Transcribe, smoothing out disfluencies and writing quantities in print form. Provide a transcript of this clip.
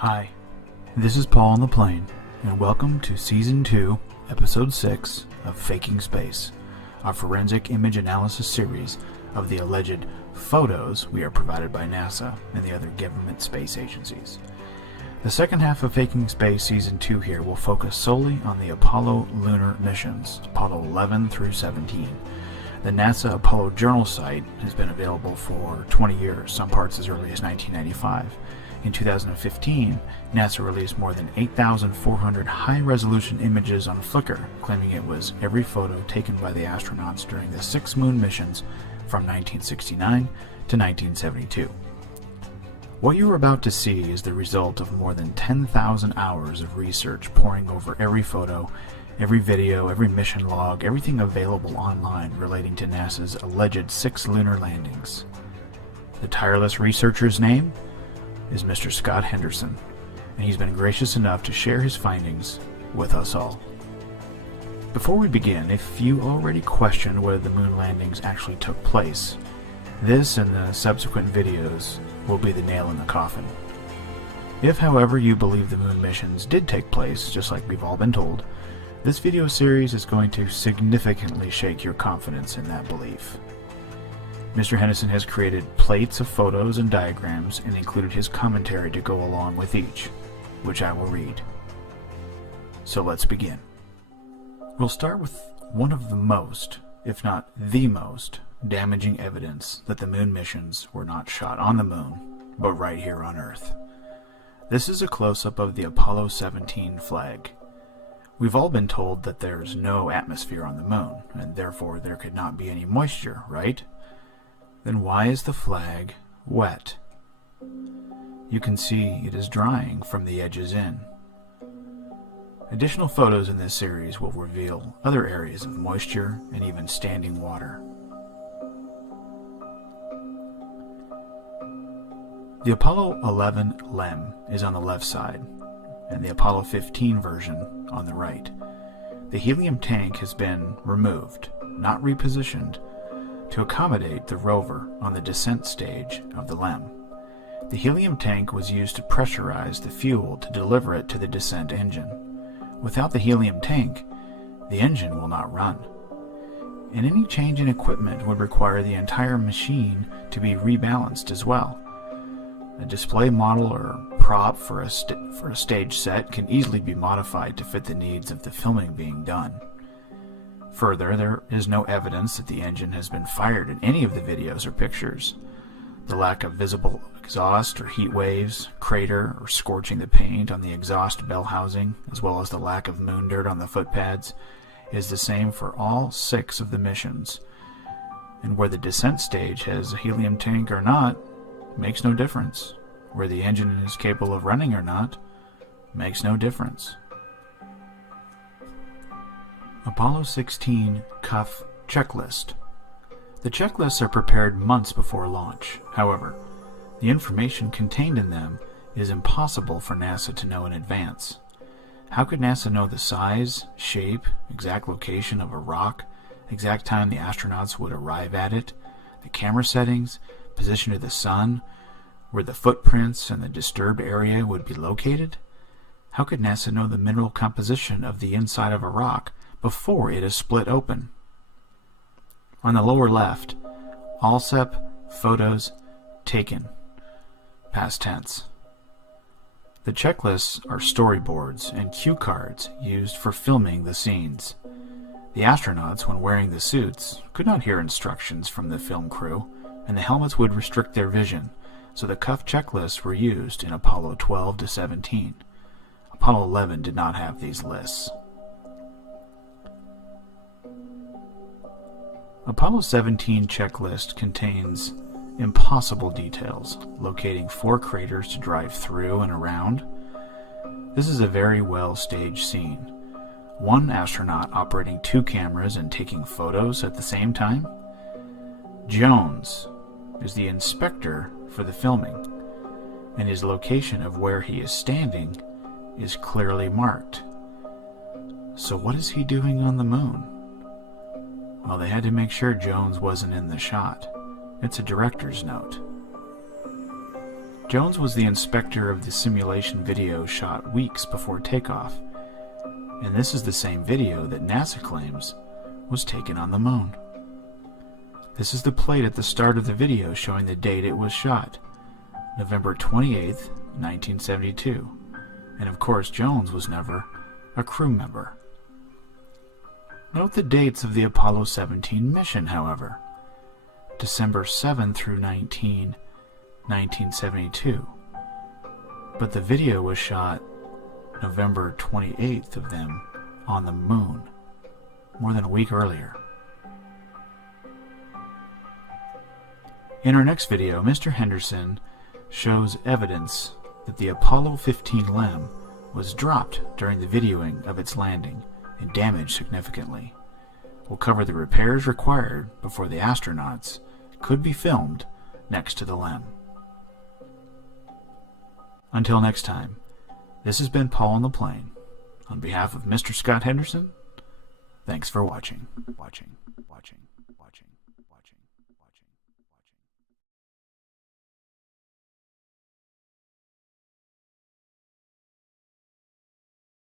Hi, this is Paul on the plane, and welcome to Season 2, Episode 6 of Faking Space, our forensic image analysis series of the alleged photos we are provided by NASA and the other government space agencies. The second half of Faking Space Season 2 here will focus solely on the Apollo lunar missions, Apollo 11 through 17. The NASA Apollo Journal site has been available for 20 years, some parts as early as 1995. In 2015, NASA released more than 8,400 high-resolution images on Flickr, claiming it was every photo taken by the astronauts during the 6 moon missions from 1969 to 1972. What you are about to see is the result of more than 10,000 hours of research poring over every photo, every video, every mission log, everything available online relating to NASA's alleged 6 lunar landings. The tireless researcher's name is Mr. Scott Henderson, and he's been gracious enough to share his findings with us all. Before we begin, if you already questioned whether the moon landings actually took place, this and the subsequent videos will be the nail in the coffin. If, however, you believe the moon missions did take place, just like we've all been told, this video series is going to significantly shake your confidence in that belief. Mr. Henderson has created plates of photos and diagrams and included his commentary to go along with each, which I will read. So let's begin. We'll start with one of the most, if not the most, damaging evidence that the moon missions were not shot on the moon, but right here on Earth. This is a close-up of the Apollo 17 flag. We've all been told that there's no atmosphere on the moon, and therefore there could not be any moisture, right? Then why is the flag wet? You can see it is drying from the edges in. Additional photos in this series will reveal other areas of moisture and even standing water. The Apollo 11 LEM is on the left side, and the Apollo 15 version on the right. The helium tank has been removed, not repositioned, to accommodate the rover on the descent stage of the LEM. The helium tank was used to pressurize the fuel to deliver it to the descent engine. Without the helium tank, the engine will not run. And any change in equipment would require the entire machine to be rebalanced as well. A display model or prop for a stage set can easily be modified to fit the needs of the filming being done. Further, there is no evidence that the engine has been fired in any of the videos or pictures. The lack of visible exhaust or heat waves, crater, or scorching the paint on the exhaust bell housing, as well as the lack of moon dirt on the footpads, is the same for all 6 of the missions. And where the descent stage has a helium tank or not, makes no difference. Where the engine is capable of running or not, makes no difference. Apollo 16 Cuff Checklist. The checklists are prepared months before launch. However, the information contained in them is impossible for NASA to know in advance. How could NASA know the size, shape, exact location of a rock, exact time the astronauts would arrive at it, the camera settings, position of the sun, where the footprints and the disturbed area would be located? How could NASA know the mineral composition of the inside of a rock before it is split open? On the lower left, ALSEP photos taken, past tense. The checklists are storyboards and cue cards used for filming the scenes. The astronauts, when wearing the suits, could not hear instructions from the film crew, and the helmets would restrict their vision, so the cuff checklists were used in Apollo 12 to 17. Apollo 11 did not have these lists. Apollo 17 checklist contains impossible details, locating 4 craters to drive through and around. This is a very well staged scene. One astronaut operating 2 cameras and taking photos at the same time. Jones is the inspector for the filming, and his location of where he is standing is clearly marked. So what is he doing on the moon? Well, they had to make sure Jones wasn't in the shot. It's a director's note. Jones was the inspector of the simulation video shot weeks before takeoff, and this is the same video that NASA claims was taken on the moon. This is the plate at the start of the video showing the date it was shot, November 28th, 1972, and of course Jones was never a crew member. Note the dates of the Apollo 17 mission, however. December 7 through 1972. But the video was shot November 28th of them on the moon, more than a week earlier. In our next video, Mr. Henderson shows evidence that the Apollo 15 LEM was dropped during the videoing of its landing and damaged significantly. We'll cover the repairs required before the astronauts could be filmed next to the LEM. Until next time, this has been Paul on the Plane. On behalf of Mr. Scott Henderson, thanks for watching.